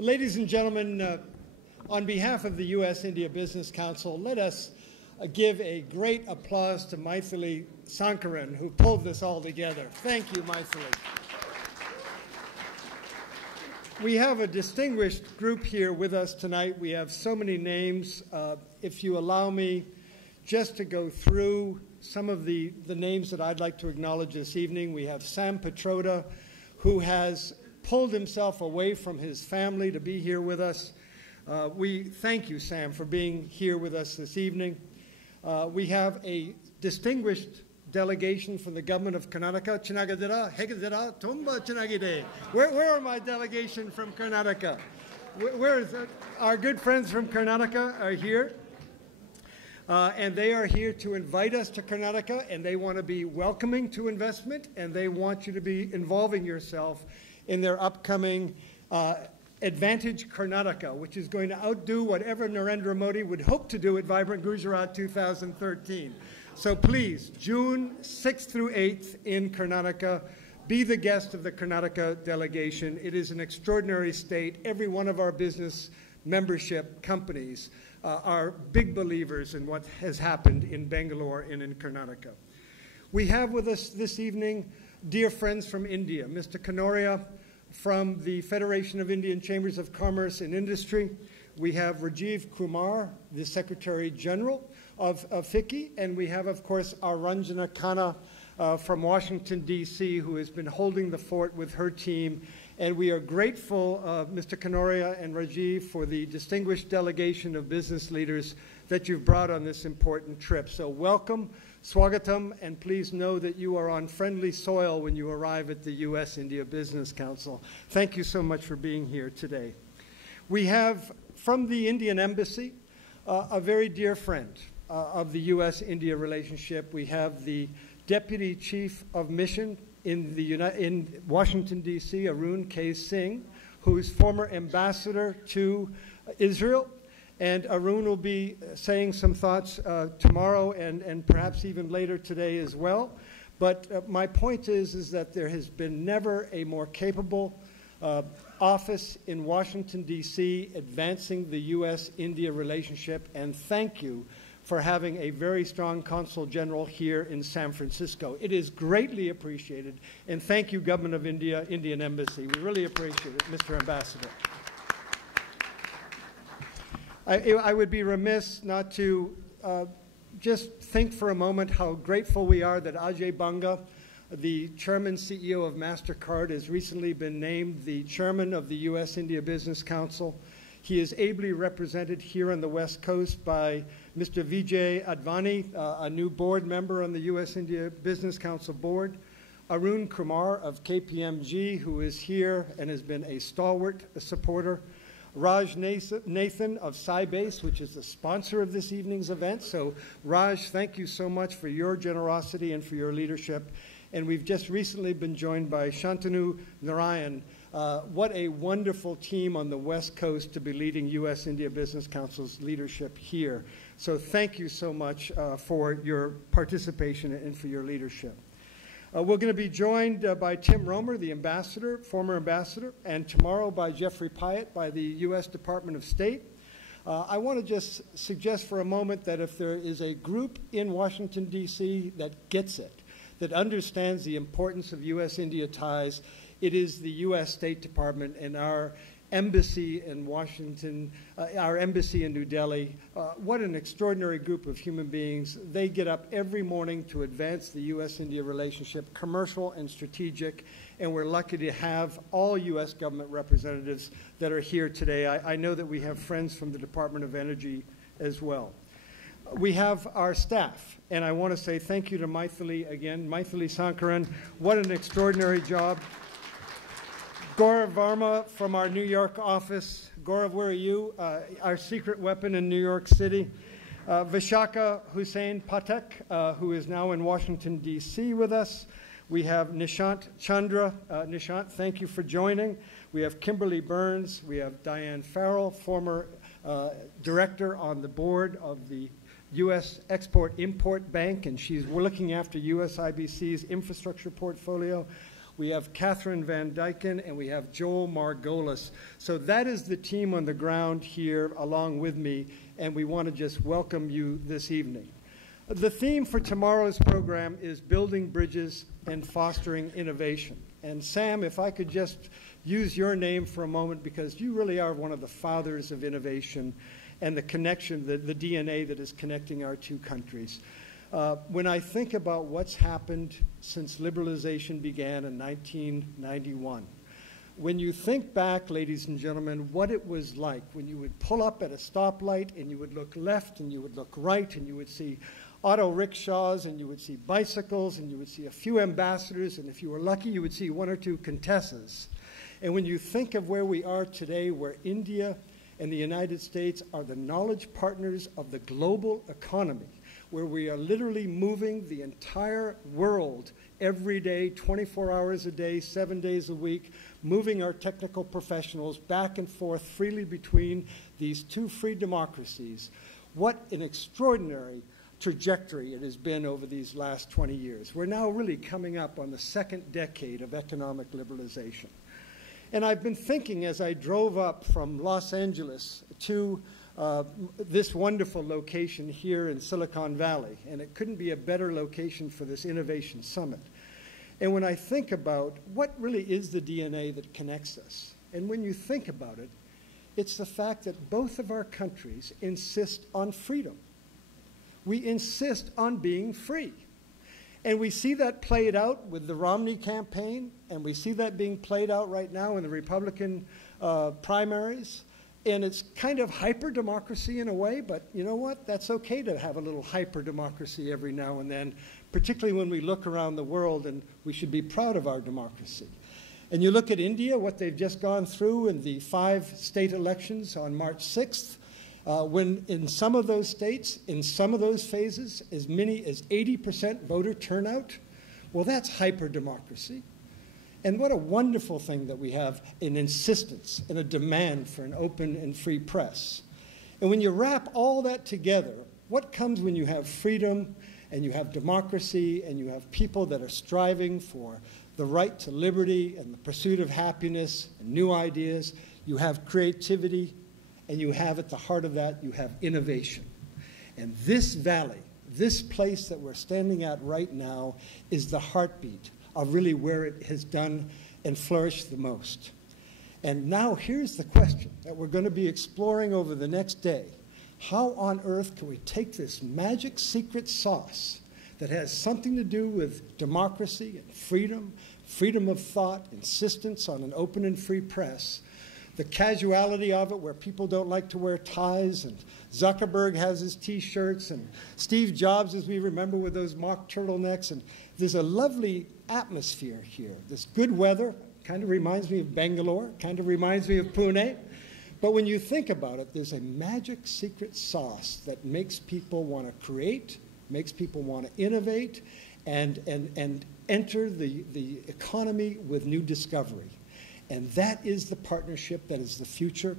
Ladies and gentlemen, on behalf of the U.S.-India Business Council, let us give a great applause to Maithili Sankaran, who pulled this all together. Thank you, Maithili. We have a distinguished group here with us tonight. We have so many names. If you allow me just to go through some of the names that I'd like to acknowledge this evening. We have Sam Petroda, who has pulled himself away from his family to be here with us. We thank you, Sam, for being here with us this evening. We have a distinguished delegation from the government of Karnataka. Chinagadira, Hegadira, Tomba Chinagide. Where are my delegation from Karnataka? Where is it? Our good friends from Karnataka are here. And they are here to invite us to Karnataka, and they want to be welcoming to investment, and they want you to be involving yourself in their upcoming Advantage Karnataka, which is going to outdo whatever Narendra Modi would hope to do at Vibrant Gujarat 2013. So please, June 6th through 8th in Karnataka, be the guest of the Karnataka delegation. It is an extraordinary state. Every one of our business membership companies are big believers in what has happened in Bangalore and in Karnataka. We have with us this evening dear friends from India, Mr. Kanoria from the Federation of Indian Chambers of Commerce and Industry. We have Rajiv Kumar, the Secretary General of FICCI, and we have, of course, our Ranjana Khanna from Washington, D.C., who has been holding the fort with her team. And we are grateful, Mr. Kanoria and Rajiv, for the distinguished delegation of business leaders that you've brought on this important trip. So welcome, swagatam, and please know that you are on friendly soil when you arrive at the U.S.-India Business Council. Thank you so much for being here today. We have, from the Indian Embassy, a very dear friend of the U.S.-India relationship. We have the Deputy Chief of Mission in Washington, D.C., Arun K. Singh, who is former ambassador to Israel. And Arun will be saying some thoughts tomorrow and perhaps even later today as well. But my point is that there has been never a more capable office in Washington, D.C. advancing the U.S.-India relationship. And thank you for having a very strong Consul General here in San Francisco. It is greatly appreciated. And thank you, Government of India, Indian Embassy. We really appreciate it, Mr. Ambassador. I would be remiss not to just think for a moment how grateful we are that Ajay Banga, the Chairman CEO of MasterCard, has recently been named the Chairman of the U.S.-India Business Council. He is ably represented here on the West Coast by Mr. Vijay Advani, a new board member on the U.S.-India Business Council board, Arun Kumar of KPMG, who is here and has been a stalwart supporter, Raj Nathan of Sybase, which is the sponsor of this evening's event. So, Raj, thank you so much for your generosity and for your leadership. And we've just recently been joined by Shantanu Narayan. What a wonderful team on the West Coast to be leading U.S.-India Business Council's leadership here. So thank you so much for your participation and for your leadership. We're going to be joined by Tim Romer, the ambassador, former ambassador, and tomorrow by Jeffrey Pyatt by the U.S. Department of State. I want to just suggest for a moment that if there is a group in Washington, D.C. that gets it, that understands the importance of U.S.-India ties, it is the U.S. State Department and our embassy in Washington, our embassy in New Delhi. What an extraordinary group of human beings. They get up every morning to advance the U.S.-India relationship, commercial and strategic, and we're lucky to have all U.S. government representatives that are here today. I know that we have friends from the Department of Energy as well. We have our staff, and I want to say thank you to Maithili again. Maithili Sankaran, what an extraordinary job. Gaurav Varma from our New York office. Gaurav, where are you? Our secret weapon in New York City. Vishaka Hussain Patek, who is now in Washington, D.C. with us. We have Nishant Chandra. Nishant, thank you for joining. We have Kimberly Burns. We have Diane Farrell, former director on the board of the U.S. Export-Import Bank, and we're looking after USIBC's infrastructure portfolio. we have Catherine Van Dyken, and we have Joel Margolis. So that is the team on the ground here along with me, and we want to just welcome you this evening. The theme for tomorrow's program is building bridges and fostering innovation. And Sam, if I could just use your name for a moment, because you really are one of the fathers of innovation and the connection, the DNA that is connecting our two countries. When I think about what's happened since liberalization began in 1991, when you think back, ladies and gentlemen, what it was like when you would pull up at a stoplight and you would look left and you would look right and you would see auto rickshaws and you would see bicycles and you would see a few ambassadors, and if you were lucky you would see one or two contessas. And when you think of where we are today, where India and the United States are the knowledge partners of the global economy, where we are literally moving the entire world every day, 24 hours a day, 7 days a week, moving our technical professionals back and forth freely between these two free democracies. What an extraordinary trajectory it has been over these last 20 years. We're now really coming up on the second decade of economic liberalization. And I've been thinking as I drove up from Los Angeles to this wonderful location here in Silicon Valley, and it couldn't be a better location for this Innovation Summit. And when I think about what really is the DNA that connects us, and when you think about it, it's the fact that both of our countries insist on freedom. We insist on being free. And we see that played out with the Romney campaign, and we see that being played out right now in the Republican primaries. And it's kind of hyper-democracy in a way, but you know what? That's okay to have a little hyper-democracy every now and then, particularly when we look around the world, and we should be proud of our democracy. And you look at India, what they've just gone through in the 5 state elections on March 6th, when in some of those states, in some of those phases, as many as 80% voter turnout. Well, that's hyper-democracy. And what a wonderful thing that we have an insistence and a demand for an open and free press. And when you wrap all that together, what comes when you have freedom and you have democracy and you have people that are striving for the right to liberty and the pursuit of happiness and new ideas? You have creativity, and you have at the heart of that, you have innovation. And this valley, this place that we're standing at right now, is the heartbeat of really where it has done and flourished the most. And now here's the question that we're going to be exploring over the next day. How on earth can we take this magic secret sauce that has something to do with democracy and freedom, freedom of thought, insistence on an open and free press, the casuality of it where people don't like to wear ties, and Zuckerberg has his T-shirts, and Steve Jobs, as we remember, with those mock turtlenecks, and there's a lovely atmosphere here. This good weather kind of reminds me of Bangalore, kind of reminds me of Pune. But when you think about it, there's a magic secret sauce that makes people want to create, makes people want to innovate, and enter the economy with new discovery. And that is the partnership that is the future,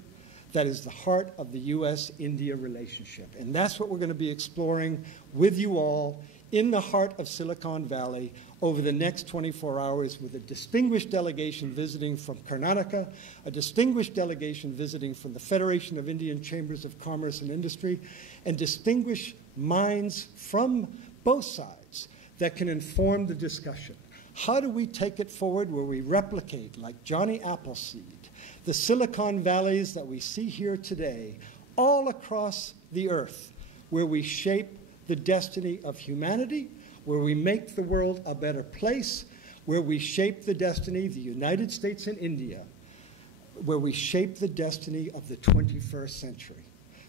that is the heart of the U.S.-India relationship. And that's what we're going to be exploring with you all in the heart of Silicon Valley over the next 24 hours, with a distinguished delegation visiting from Karnataka, a distinguished delegation visiting from the Federation of Indian Chambers of Commerce and Industry, and distinguished minds from both sides that can inform the discussion. How do we take it forward where we replicate, like Johnny Appleseed, the Silicon Valleys that we see here today, all across the earth, where we shape the destiny of humanity, where we make the world a better place, where we shape the destiny of the United States and India, where we shape the destiny of the 21st century.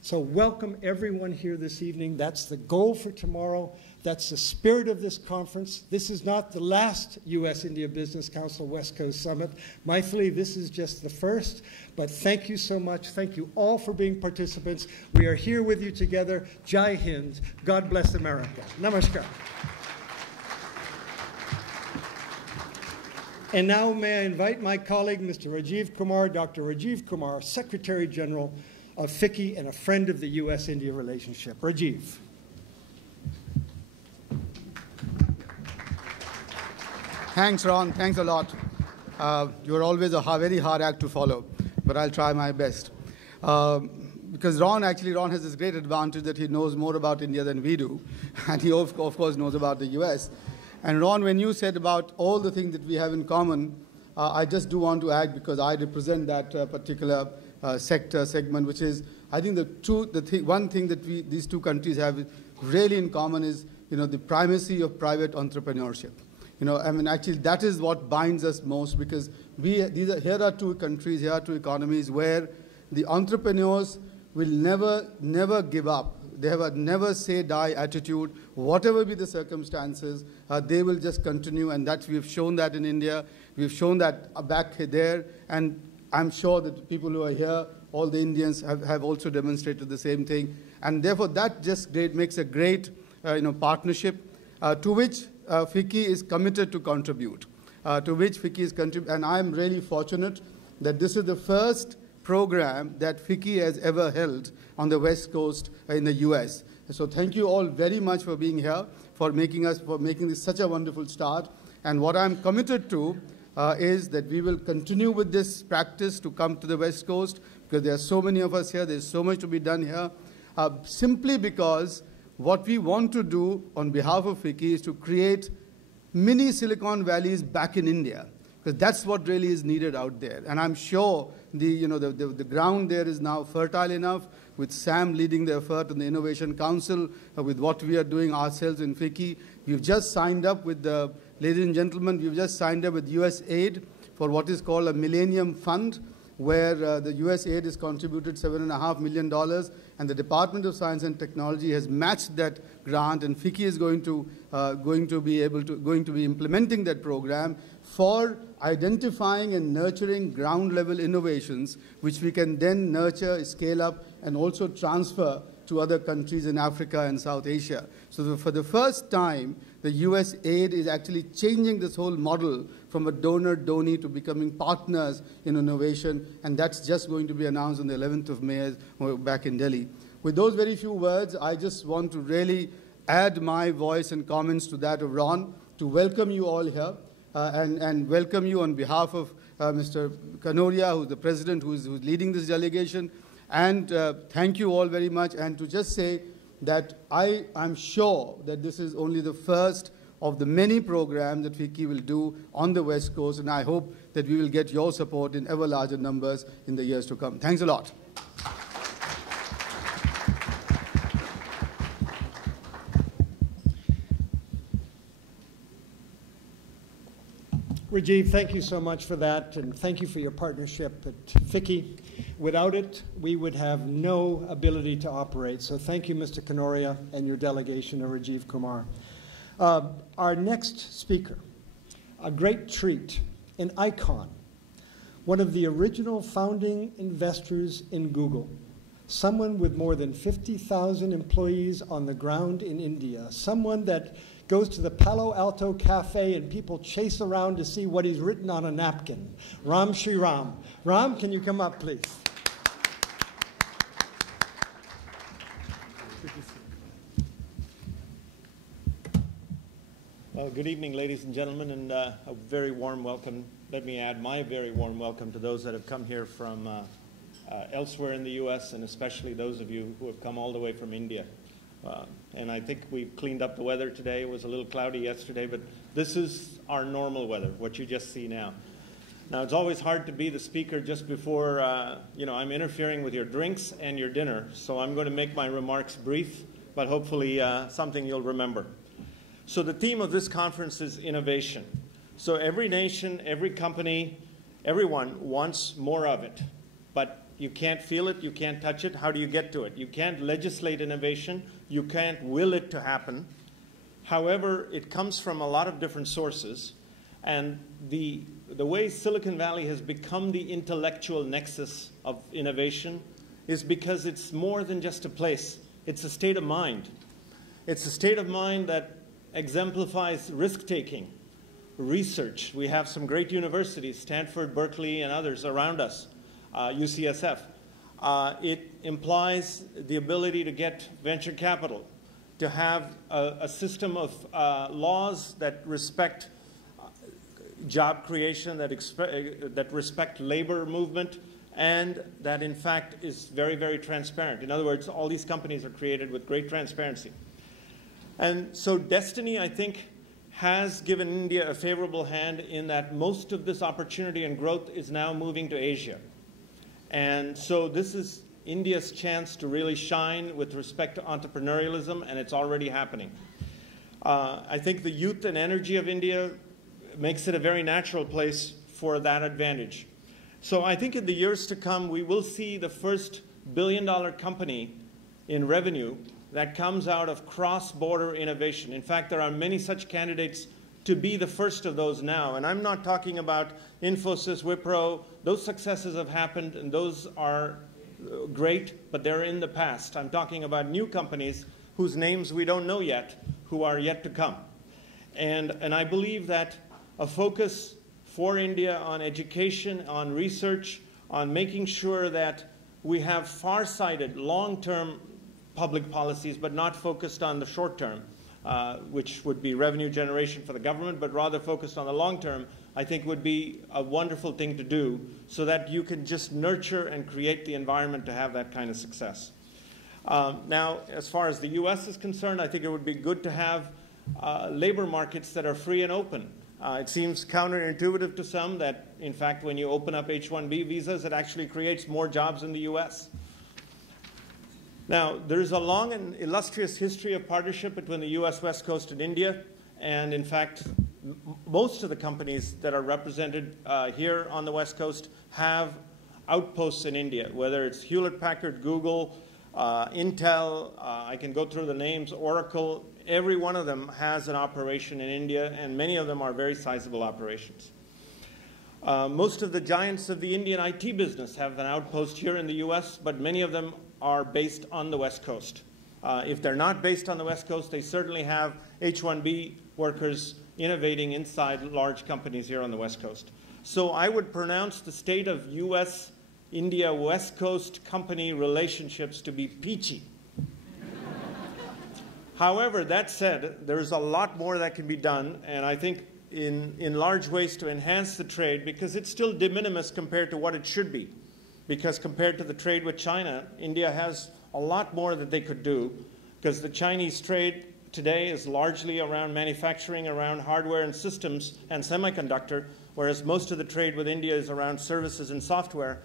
So welcome everyone here this evening. That's the goal for tomorrow. That's the spirit of this conference. This is not the last U.S.-India Business Council West Coast Summit. Mindfully, this is just the first. But thank you so much. Thank you all for being participants. We are here with you together. Jai Hind. God bless America. Namaskar. And now may I invite my colleague, Mr. Rajiv Kumar, Dr. Rajiv Kumar, Secretary General of FICCI and a friend of the U.S.-India relationship. Rajiv. Thanks, Ron. Thanks a lot. You're always a very hard act to follow, but I'll try my best. Because Ron has this great advantage that he knows more about India than we do, and he, of course, knows about the US. And Ron, when you said about all the things that we have in common, I just do want to add, because I represent that particular segment, which is, I think one thing that these two countries have really in common is, the primacy of private entrepreneurship. Actually, that is what binds us most, because here are two countries, here are two economies where the entrepreneurs will never give up. They have a never say die attitude. Whatever be the circumstances, they will just continue, and we've shown that in India. We've shown that back there, and I'm sure that people who are here, all the Indians, have also demonstrated the same thing. And therefore, that just makes a great partnership to which FICCI is committed to contribute, and I'm really fortunate that this is the first program that FICCI has ever held on the West Coast in the US. So thank you all very much for being here, for making this such a wonderful start. And what I'm committed to is that we will continue with this practice to come to the West Coast, because there are so many of us here, there's so much to be done here, simply because what we want to do on behalf of FICCI is to create mini Silicon Valleys back in India, because that's what really is needed out there. And I'm sure the ground there is now fertile enough, with Sam leading the effort in the Innovation Council, with what we are doing ourselves in FICCI. We've just signed up with ladies and gentlemen, we've just signed up with USAID for what is called a Millennium Fund, where the USAID has contributed $7.5 million, and the Department of Science and Technology has matched that grant, and FICCI is going to be implementing that program for identifying and nurturing ground-level innovations, which we can then nurture, scale up, and also transfer to other countries in Africa and South Asia. So for the first time, the USAID is actually changing this whole model from a donor-donee to becoming partners in innovation, and that's just going to be announced on the 11th of May back in Delhi. With those very few words, I just want to really add my voice and comments to that of Ron, to welcome you all here, and welcome you on behalf of Mr. Kanoria, who's the president, who's leading this delegation. And thank you all very much, and to just say that I'm sure that this is only the first of the many programs that FICCI will do on the West Coast, and I hope that we will get your support in ever larger numbers in the years to come. Thanks a lot. Rajiv, thank you so much for that, and thank you for your partnership at FICCI. Without it, we would have no ability to operate. So thank you, Mr. Kanoria, and your delegation, Rajiv Kumar. Our next speaker, a great treat, an icon, one of the original founding investors in Google, someone with more than 50,000 employees on the ground in India, someone that goes to the Palo Alto Cafe and people chase around to see what he's written on a napkin. Shriram. Ram, can you come up, please? Well, good evening, ladies and gentlemen, and a very warm welcome. Let me add my very warm welcome to those that have come here from elsewhere in the U.S., and especially those of you who have come all the way from India. And I think we've cleaned up the weather today. It was a little cloudy yesterday, but this is our normal weather, what you just see now. Now, it's always hard to be the speaker just before, I'm interfering with your drinks and your dinner, so I'm going to make my remarks brief, but hopefully something you'll remember. So the theme of this conference is innovation. So every nation, every company, everyone wants more of it, but you can't feel it, you can't touch it. How do you get to it? You can't legislate innovation. You can't will it to happen. However, it comes from a lot of different sources. And the way Silicon Valley has become the intellectual nexus of innovation is because it's more than just a place. It's a state of mind. It's a state of mind that exemplifies risk-taking, research. We have some great universities, Stanford, Berkeley, and others around us. UCSF. It implies the ability to get venture capital, to have a system of laws that respect job creation, that respect labor movement, and that in fact is very, very transparent. In other words, all these companies are created with great transparency. And so destiny, I think, has given India a favorable hand in that most of this opportunity and growth is now moving to Asia. And so this is India's chance to really shine with respect to entrepreneurialism, and it's already happening. I think the youth and energy of India makes it a very natural place for that advantage. So I think in the years to come, we will see the first billion-dollar company in revenue that comes out of cross-border innovation. In fact, there are many such candidates to be the first of those now. And I'm not talking about Infosys, Wipro. Those successes have happened, and those are great, but they're in the past. I'm talking about new companies whose names we don't know yet, who are yet to come. And I believe that a focus for India on education, on research, on making sure that we have far-sighted, long-term public policies, but not focused on the short term, which would be revenue generation for the government, but rather focused on the long term, I think would be a wonderful thing to do so that you can just nurture and create the environment to have that kind of success. Now, as far as the US is concerned, I think it would be good to have labor markets that are free and open. It seems counterintuitive to some that, in fact, when you open up H-1B visas, it actually creates more jobs in the US. Now, there's a long and illustrious history of partnership between the US West Coast and India. And in fact, most of the companies that are represented here on the West Coast have outposts in India, whether it's Hewlett-Packard, Google, Intel, I can go through the names, Oracle. Every one of them has an operation in India, and many of them are very sizable operations. Most of the giants of the Indian IT business have an outpost here in the US, but many of them are based on the West Coast. If they're not based on the West Coast, they certainly have H-1B workers innovating inside large companies here on the West Coast. So I would pronounce the state of US-India West Coast company relationships to be peachy. However, that said, there's a lot more that can be done, and I think in large ways to enhance the trade, because it's still de minimis compared to what it should be. Because compared to the trade with China, India has a lot more that they could do, because the Chinese trade today is largely around manufacturing, around hardware and systems and semiconductor, whereas most of the trade with India is around services and software.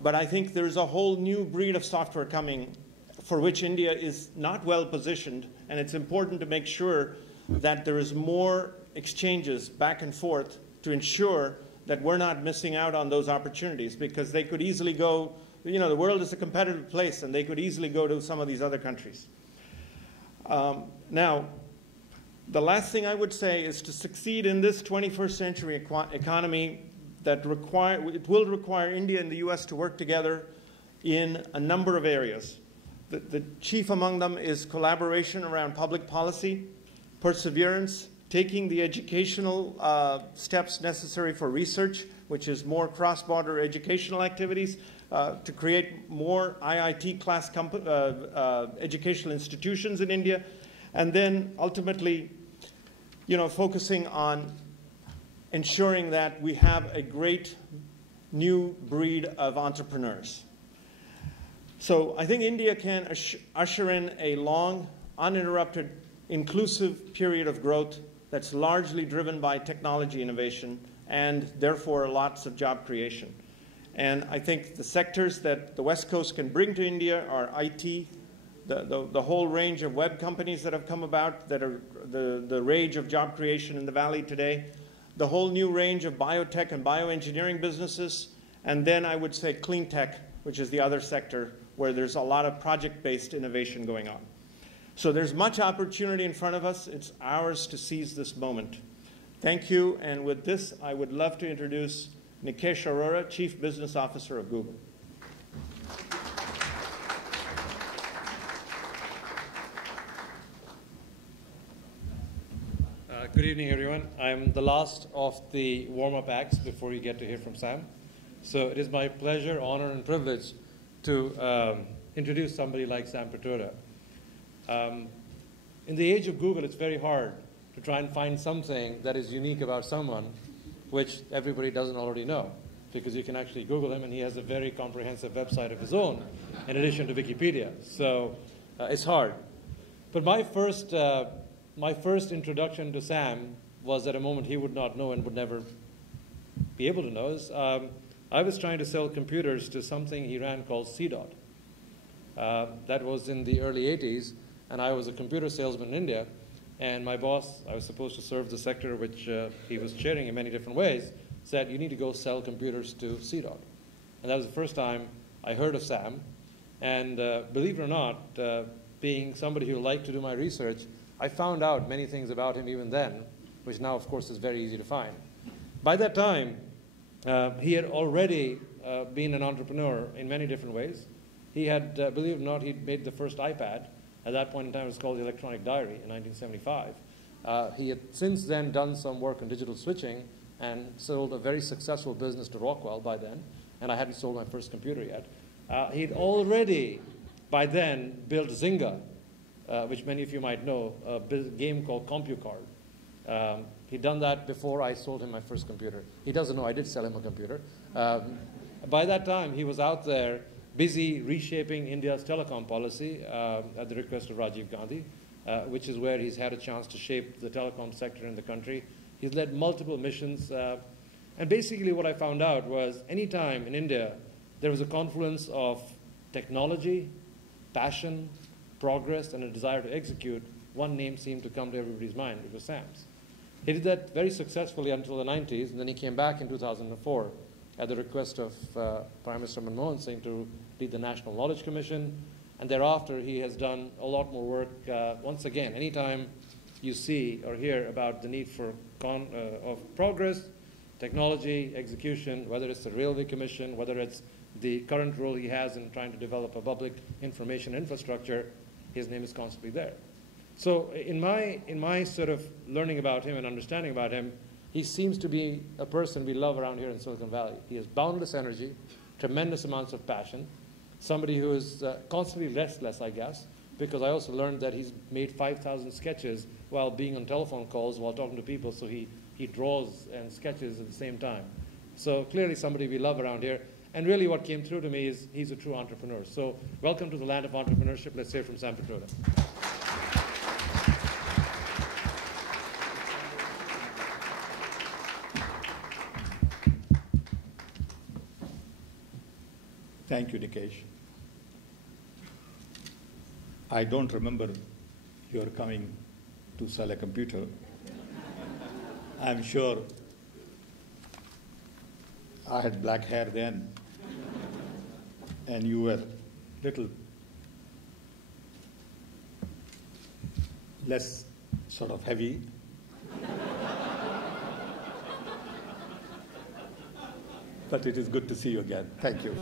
But I think there's a whole new breed of software coming for which India is not well positioned, and it's important to make sure that there is more exchanges back and forth to ensure that we're not missing out on those opportunities, because they could easily go, you know, the world is a competitive place, and they could easily go to some of these other countries. Now, the last thing I would say is to succeed in this 21st century economy, it will require India and the US to work together in a number of areas. The chief among them is collaboration around public policy, perseverance, taking the educational steps necessary for research, which is more cross-border educational activities, to create more IIT-class educational institutions in India, and then ultimately, you know, focusing on ensuring that we have a great new breed of entrepreneurs. So I think India can usher in a long, uninterrupted, inclusive period of growth that's largely driven by technology innovation and therefore lots of job creation. And I think the sectors that the West Coast can bring to India are IT, the whole range of web companies that have come about that are the range of job creation in the Valley today, the whole new range of biotech and bioengineering businesses, and then I would say clean tech, which is the other sector where there's a lot of project-based innovation going on. So there's much opportunity in front of us. It's ours to seize this moment. Thank you. And with this, I would love to introduce Nikesh Arora, Chief Business Officer of Google. Good evening, everyone. I'm the last of the warm-up acts before you get to hear from Sam. So it is my pleasure, honor, and privilege to introduce somebody like Sam Pitroda. In the age of Google, it's very hard to try and find something that is unique about someone which everybody doesn't already know, because you can actually Google him, and he has a very comprehensive website of his own, in addition to Wikipedia. So it's hard. But my first introduction to Sam was at a moment he would not know and would never be able to know. Is, I was trying to sell computers to something he ran called CDOT. That was in the early 80s, and I was a computer salesman in India. And my boss, I was supposed to serve the sector which he was chairing in many different ways, said, you need to go sell computers to CDOT. And that was the first time I heard of Sam. And believe it or not, being somebody who liked to do my research, I found out many things about him even then, which now, of course, is very easy to find. By that time, he had already been an entrepreneur in many different ways. He had, believe it or not, he'd made the first iPad. At that point in time, it was called the Electronic Diary in 1975. He had since then done some work on digital switching and sold a very successful business to Rockwell by then, and I hadn't sold my first computer yet. He'd already, by then, built Zynga, which many of you might know, a game called CompuCard. He'd done that before I sold him my first computer. He doesn't know I did sell him a computer. By that time, he was out there busy reshaping India's telecom policy at the request of Rajiv Gandhi, which is where he's had a chance to shape the telecom sector in the country. He's led multiple missions. And basically what I found out was anytime in India there was a confluence of technology, passion, progress, and a desire to execute, one name seemed to come to everybody's mind. It was Sam's. He did that very successfully until the 90s, and then he came back in 2004 at the request of Prime Minister Manmohan Singh to lead the National Knowledge Commission. And thereafter, he has done a lot more work. Once again, anytime you see or hear about the need for of progress, technology, execution, whether it's the Railway Commission, whether it's the current role he has in trying to develop a public information infrastructure, his name is constantly there. So in my sort of learning about him and understanding about him, he seems to be a person we love around here in Silicon Valley. He has boundless energy, tremendous amounts of passion, somebody who is constantly restless, I guess, because I also learned that he's made 5,000 sketches while being on telephone calls, while talking to people, so he draws and sketches at the same time. So clearly somebody we love around here. And really what came through to me is he's a true entrepreneur. So welcome to the land of entrepreneurship. Let's hear from Sam Petroda. Thank you, Nikesh. I don't remember your coming to sell a computer. I'm sure I had black hair then, and you were little less sort of heavy. But it is good to see you again. Thank you.